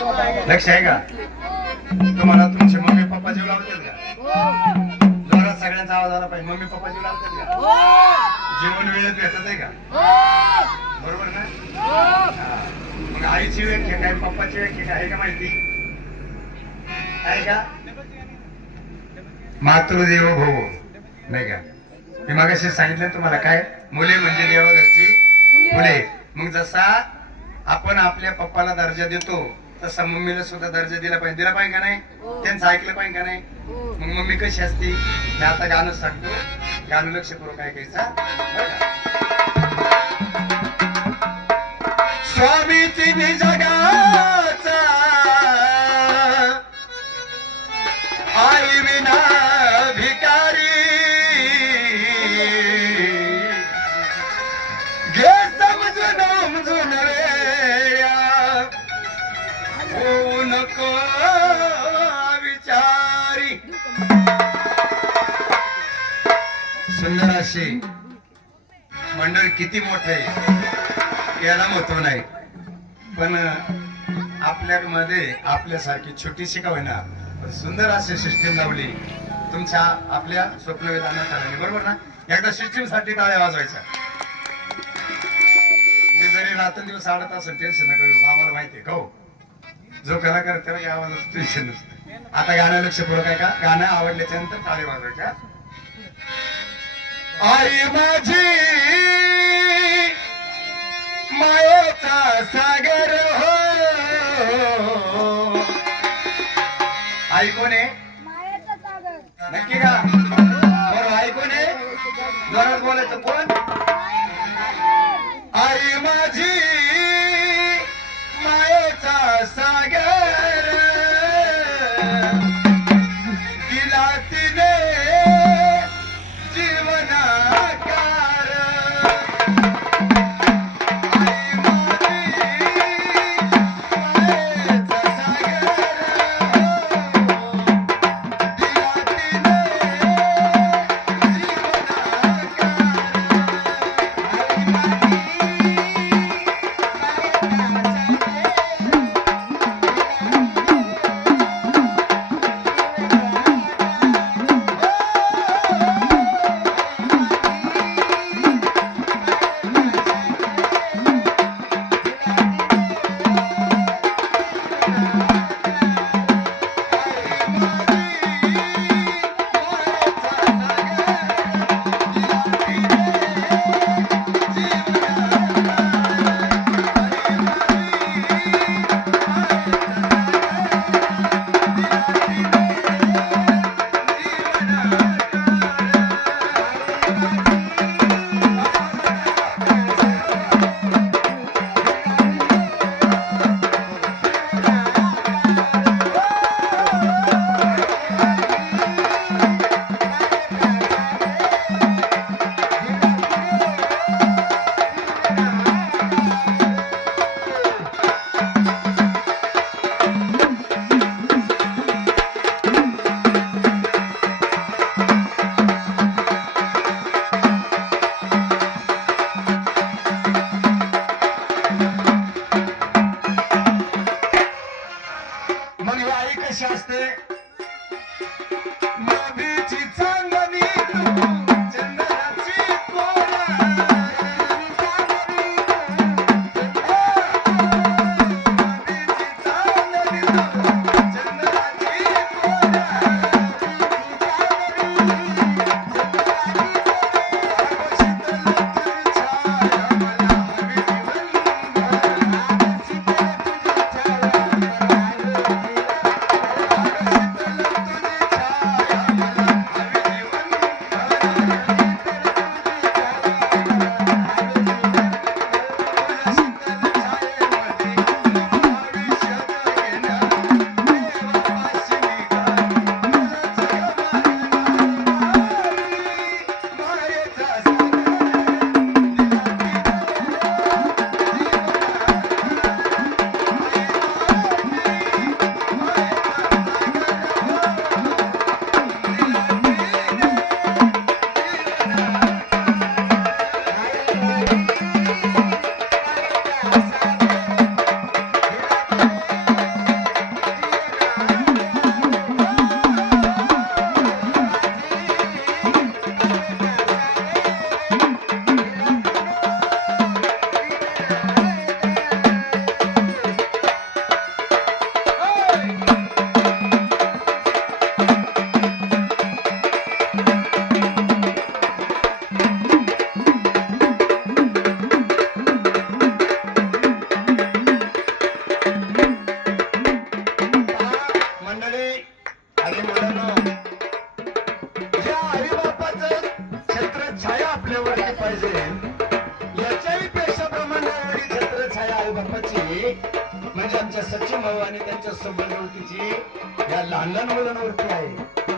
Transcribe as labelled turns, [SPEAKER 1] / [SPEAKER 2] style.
[SPEAKER 1] लक्ष आहे का? तुम्हाला तुमचे मम्मी पप्पा जीव लावतात का? जोरात सगळ्यांचा आवाज आला पाहिजे. मम्मी पप्पा जीव लावतात का? जेवण वेळेत भेटत आहे का? बरोबर ना? हा. मग आईची व्याख्या काय पप्पाची व्याख्या काय आहे का माहिती? आहे का? मातृदेव भव. नाही का? मी मागाशी सांगितलं तुम्हाला काय? मुले म्हणजे देवघरची फुले मग जसा आपण आपल्या पप्पाला दर्जा देतो तसा मम्मीला सुद्धा दर्जा दिला पाहिजे. दिला पाहिजे का नाही? त्यांचं ऐकलं पाहिजे का नाही? मग मम्मी कशी असती? मी आता गाणं सांगतो. गाणं लक्ष करू काय कायचा स्वामी तिन्ही जगाचा. आई विना होऊ नको विचारी. सुंदर असे मंडळ किती मोठे याला महत्त्व नाही. पण आपल्यामध्ये आपल्यासारखी छोटीशी का होईना पण सुंदर अशी सिस्टीम लावली. तुमच्या आपल्या स्वप्नवेदानात बरोबर ना? एकदा सिस्टीमसाठी टाळ्या वाजवायच्या. मी जरी रात्रंदिवस आडत असेल टेन्शन नका आम्हाला माहिती आहे का हो? जो कलाकार त्याला आवाजाचं टेन्शन नसतं. आता गाणं लक्ष पुढं काय का? गाणं आवडल्याच्या नंतर टाळे वाजवायच्या आई माझी मायेचा सागर हो. आई कोण आहे? नक्की का? बरोबर आई कोण आहे? जोरात बोलायचं कोण? आई माझी आमच्या सचिन भाऊ आणि त्यांच्या सोबतवरतीची या लहान लहान मुलांवरती आहे.